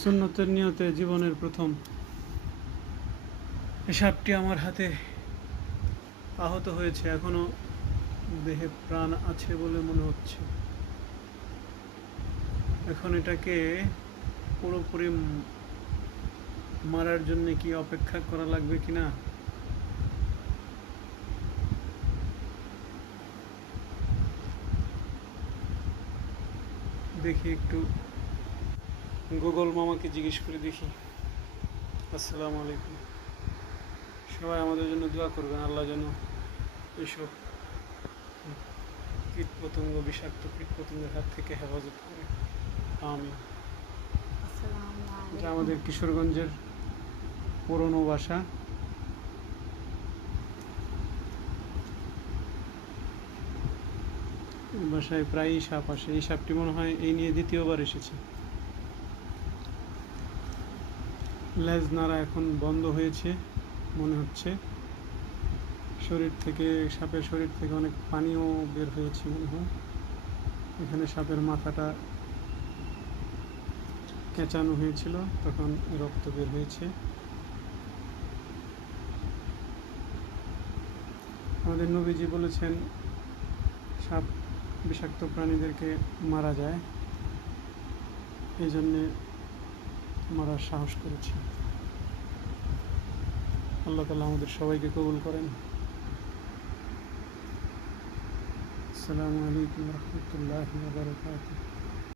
সুন্নতের নিয়তে জীবনের প্রথম সাপটি আমার হাতে আহত হয়েছে, এখনো দেহে প্রাণ আছে বলে মনে হচ্ছে। এখন এটাকে পুরোপুরি মারার জন্য কি অপেক্ষা করা লাগবে কিনা দেখি, একটু গুগল মামাকে জিজ্ঞেস করে দেখি। আসসালামু আলাইকুম। সবাই আমাদের জন্য দোয়া করবেন, আল্লাহ যেন এইসব কীটপতঙ্গ, বিষাক্ত কীটপতঙ্গের হাত থেকে হেফাজত করে। আমিন। এটা আমাদের কিশোরগঞ্জের পুরনো বাসা। বাসায় প্রায়ই সাপ আসে। এই সাপটি মনে হয় এই নিয়ে দ্বিতীয়বার এসেছে। লেজ নাড়া এখন বন্ধ হয়েছে মনে হচ্ছে। সাপের শরীর থেকে অনেক পানিও বের হয়েছে মনে হয়। এখানে সাপের মাথাটা কেঁচানো হয়েছিল, তখন রক্ত বের হয়েছে। আমাদের নবীজি বলেছেন সাপ বিষাক্ত প্রাণীদেরকে মারা যায়, এই জন্যে মারার সাহস করেছি। আল্লাহ তাআলা আমাদের সবাইকে কবুল করেন। আসসালামু আলাইকুম ওয়া রাহমাতুল্লাহি ওয়া বারাকাতুহু।